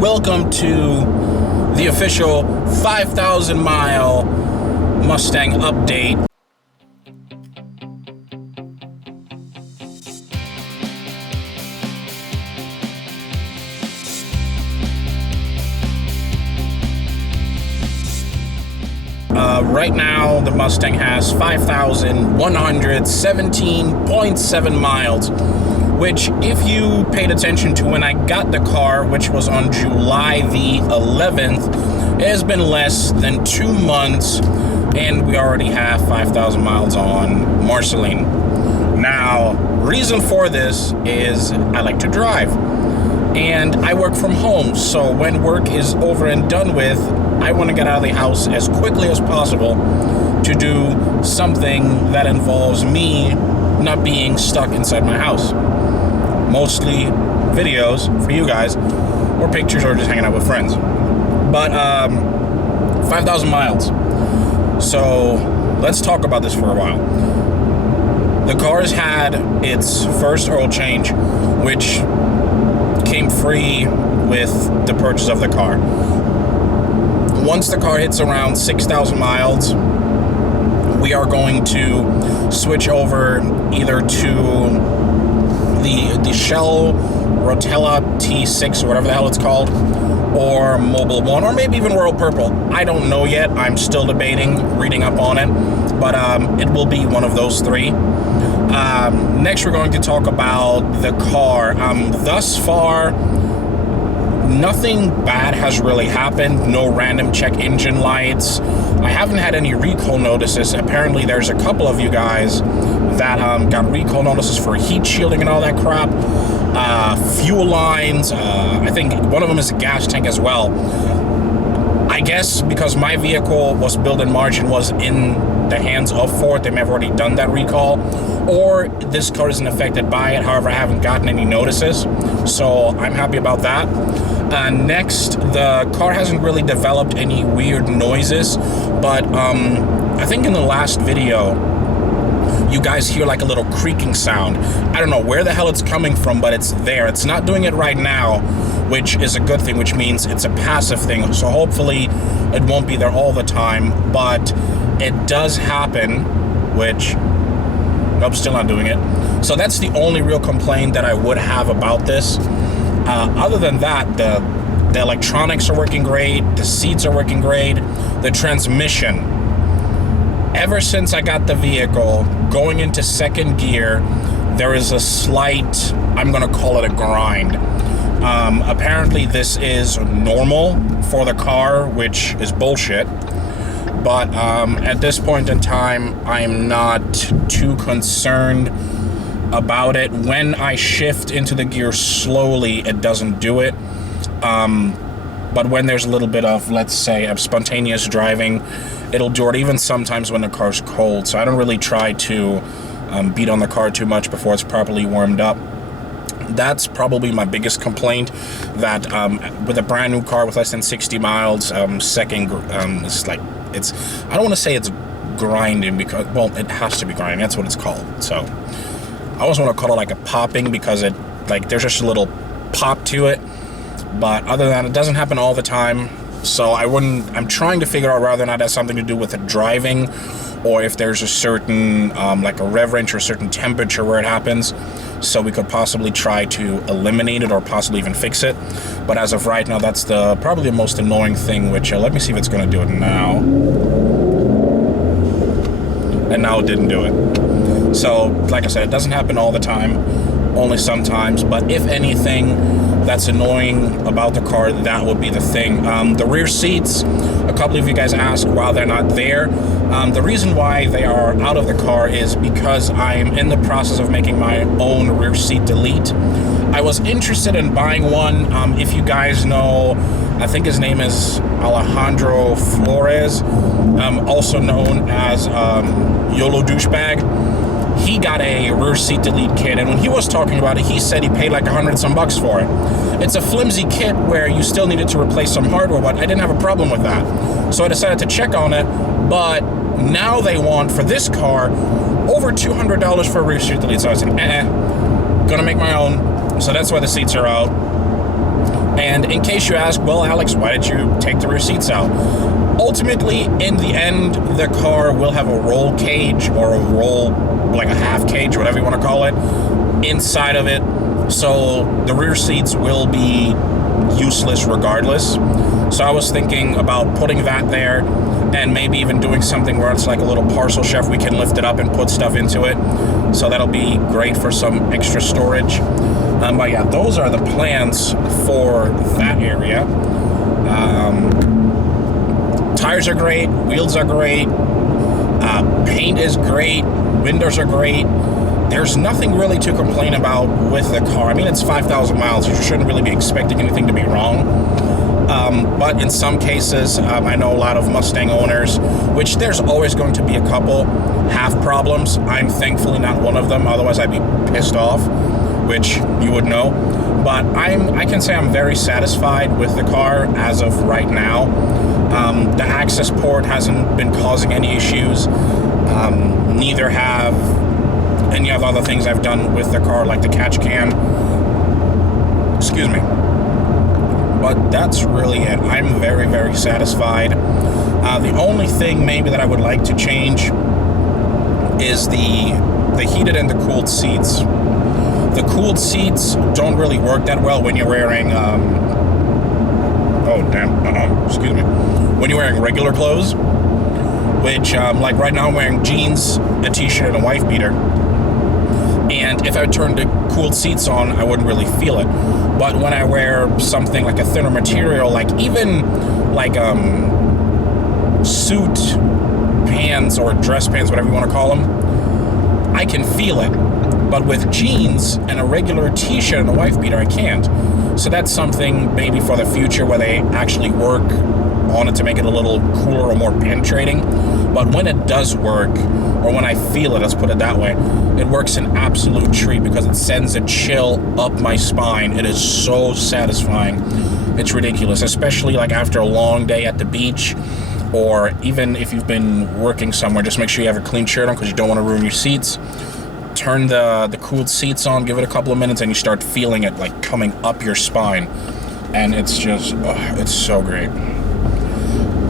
welcome to the official 5,000 mile Mustang update. Right now, the Mustang has 5,117.7 miles, which, if you paid attention to when I got the car, which was on July the 11th, it has been less than 2 months, and we already have 5,000 miles on Marceline. Now, reason for this is I like to drive, and I work from home, so when work is over and done with, I want to get out of the house as quickly as possible to do something that involves me not being stuck inside my house. Mostly videos for you guys, or pictures, or just hanging out with friends. But 5,000 miles. So let's talk about this for a while. The car has had its first oil change, which came free with the purchase of the car. Once the car hits around 6,000 miles, we are going to switch over either to the Shell Rotella T6 or whatever the hell it's called, or Mobil 1, or maybe even Royal Purple. I don't know yet. I'm still debating, reading up on it, but it will be one of those three. Next, we're going to talk about the car. Thus far, nothing bad has really happened. No random check engine lights. I haven't had any recall notices. Apparently, there's a couple of you guys that got recall notices for heat shielding and all that crap. Fuel lines. I think one of them is a gas tank as well. I guess because my vehicle was built in March and was in the hands of Ford, they may have already done that recall, or this car isn't affected by it. However, I haven't gotten any notices, so I'm happy about that. Next, the car hasn't really developed any weird noises, but I think in the last video, you guys hear like a little creaking sound. I don't know where the hell it's coming from, but it's there. It's not doing it right now, which is a good thing, which means it's a passive thing. So hopefully it won't be there all the time, but it does happen, which, nope, still not doing it. So that's the only real complaint that I would have about this. Other than that, the electronics are working great, the seats are working great, the transmission. Ever since I got the vehicle, going into second gear, there is a slight, I'm gonna call it a grind. Apparently this is normal for the car, which is bullshit. But at this point in time, I am not too concerned about it. When I shift into the gear slowly, it doesn't do it. But when there's a little bit of, let's say, of spontaneous driving, it'll do it, even sometimes when the car's cold. So I don't really try to beat on the car too much before it's properly warmed up. That's probably my biggest complaint, that with a brand new car with less than 60 miles, it's like, it's, I don't want to say it's grinding, because, well, it has to be grinding. That's what it's called. So I always want to call it like a popping, because it, like, there's just a little pop to it. But other than that, it doesn't happen all the time. So I'm trying to figure out whether or not it has something to do with the driving, or if there's a certain, like a rev range or a certain temperature where it happens. So we could possibly try to eliminate it, or possibly even fix it. But as of right now, that's probably the most annoying thing, which, let me see if it's going to do it now. And now it didn't do it. So, like I said, it doesn't happen all the time, only sometimes. But if anything that's annoying about the car, that would be the thing. The rear seats, a couple of you guys asked why they're not there. The reason why they are out of the car is because I am in the process of making my own rear seat delete. I was interested in buying one. If you guys know, I think his name is Alejandro Flores, also known as YOLO Douchebag. He got a rear seat delete kit, and when he was talking about it, he said he paid like $100 some for it. It's a flimsy kit where you still needed to replace some hardware, but I didn't have a problem with that. So I decided to check on it, but now they want, for this car, over $200 for a rear seat delete. So I said, gonna make my own. So that's why the seats are out. And in case you ask, well, Alex, why did you take the rear seats out? Ultimately, in the end, the car will have a roll cage or a roll, like a half cage, whatever you want to call it, inside of it. So the rear seats will be useless regardless. So I was thinking about putting that there and maybe even doing something where it's like a little parcel chef. We can lift it up and put stuff into it. So that'll be great for some extra storage. But yeah, those are the plans for that area. Tires are great, wheels are great, paint is great, windows are great. There's nothing really to complain about with the car. I mean, it's 5,000 miles. You shouldn't really be expecting anything to be wrong. But in some cases, I know a lot of Mustang owners, which there's always going to be a couple, have problems. I'm thankfully not one of them. Otherwise, I'd be pissed off, which you would know. But I can say I'm very satisfied with the car as of right now. The access port hasn't been causing any issues. Neither have any of the other things I've done with the car, like the catch can. Excuse me. But that's really it. I'm very, very satisfied. The only thing maybe that I would like to change is the heated and the cooled seats. The cooled seats don't really work that well when you're wearing, excuse me. When you're wearing regular clothes, which, like right now I'm wearing jeans, a t-shirt, and a wife beater. And if I turned the cooled seats on, I wouldn't really feel it. But when I wear something like a thinner material, like even like suit pants or dress pants, whatever you want to call them, I can feel it. But with jeans and a regular t-shirt and a wife beater, I can't. So that's something maybe for the future where they actually work on it to make it a little cooler or more penetrating. But when it does work, or when I feel it, let's put it that way, it works an absolute treat because it sends a chill up my spine. It is so satisfying. It's ridiculous, especially like after a long day at the beach, or even if you've been working somewhere. Just make sure you have a clean shirt on because you don't want to ruin your seats. Turn the cooled seats on, give it a couple of minutes, and you start feeling it like coming up your spine. And it's just, it's so great.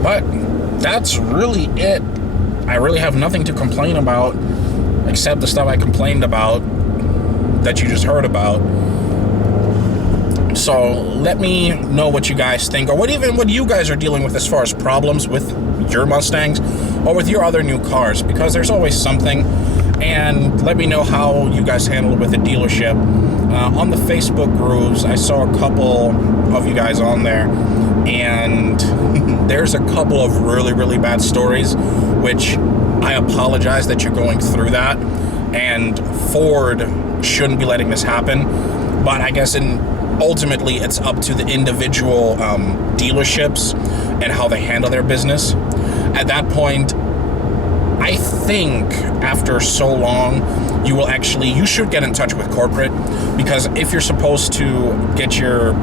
But that's really it. I really have nothing to complain about except the stuff I complained about that you just heard about. So let me know what you guys think, or what you guys are dealing with as far as problems with your Mustangs or with your other new cars, because there's always something. And let me know how you guys handle it with the dealership. On the Facebook groups, I saw a couple of you guys on there, and there's a couple of really, really bad stories, which I apologize that you're going through that, and Ford shouldn't be letting this happen. But I guess ultimately it's up to the individual dealerships and how they handle their business. At that point, I think after so long, you should get in touch with corporate, because if you're supposed to get your,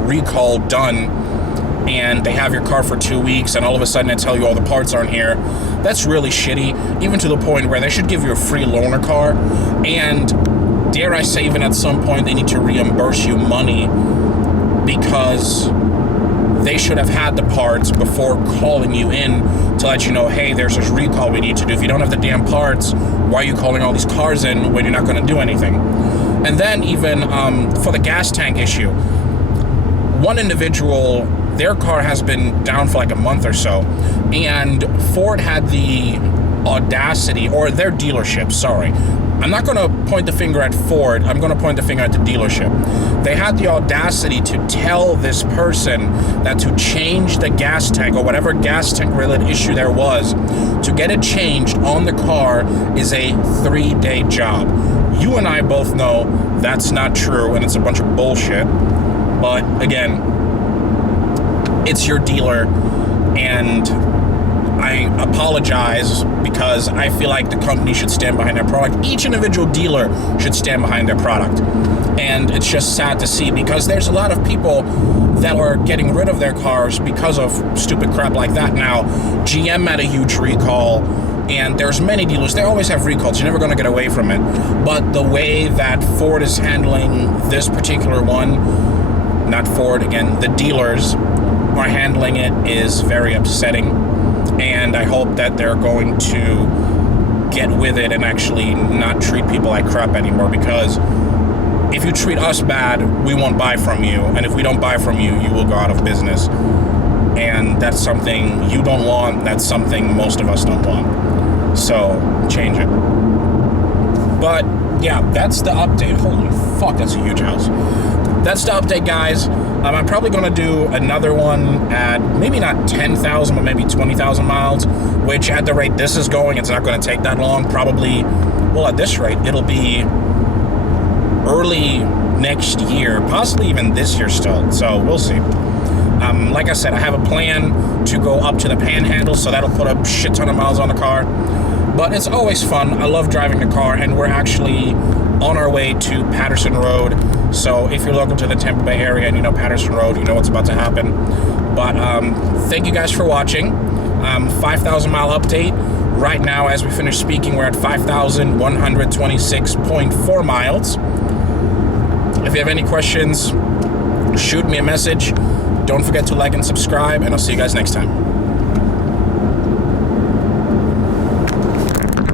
recall done and they have your car for 2 weeks and all of a sudden they tell you all the parts aren't here, that's really shitty, even to the point where they should give you a free loaner car, and dare I say even at some point they need to reimburse you money, because they should have had the parts before calling you in to let you know, hey, there's this recall we need to do. If you don't have the damn parts, why are you calling all these cars in when you're not going to do anything? And then even for the gas tank issue, one individual, their car has been down for like a month or so, and Ford had the audacity, or their dealership, sorry. I'm not going to point the finger at Ford, I'm going to point the finger at the dealership. They had the audacity to tell this person that to change the gas tank, or whatever gas tank related issue there was, to get it changed on the car is a 3-day job. You and I both know that's not true, and it's a bunch of bullshit. But again, it's your dealer, and I apologize because I feel like the company should stand behind their product. Each individual dealer should stand behind their product. And it's just sad to see, because there's a lot of people that are getting rid of their cars because of stupid crap like that. Now, GM had a huge recall, and there's many dealers. They always have recalls. You're never going to get away from it. But the way that Ford is handling this particular one, not Ford. Again, the dealers are handling it is very upsetting, and I hope that they're going to get with it and actually not treat people like crap anymore, because if you treat us bad, we won't buy from you, and if we don't buy from you, you will go out of business, and that's something you don't want. That's something most of us don't want. So change it. But yeah, that's the update. Holy fuck, that's a huge house. That's the update, guys. I'm probably going to do another one at maybe not 10,000, but maybe 20,000 miles, which at the rate this is going, it's not going to take that long. Probably, well, at this rate, it'll be early next year, possibly even this year still. So we'll see. Like I said, I have a plan to go up to the Panhandle, so that'll put a shit ton of miles on the car. But it's always fun. I love driving the car, and we're actually on our way to Patterson Road. So if you're local to the Tampa Bay area and you know Patterson Road, you know what's about to happen. But thank you guys for watching. 5,000 mile update. Right now, as we finish speaking, we're at 5,126.4 miles. If you have any questions, shoot me a message. Don't forget to like and subscribe, and I'll see you guys next time.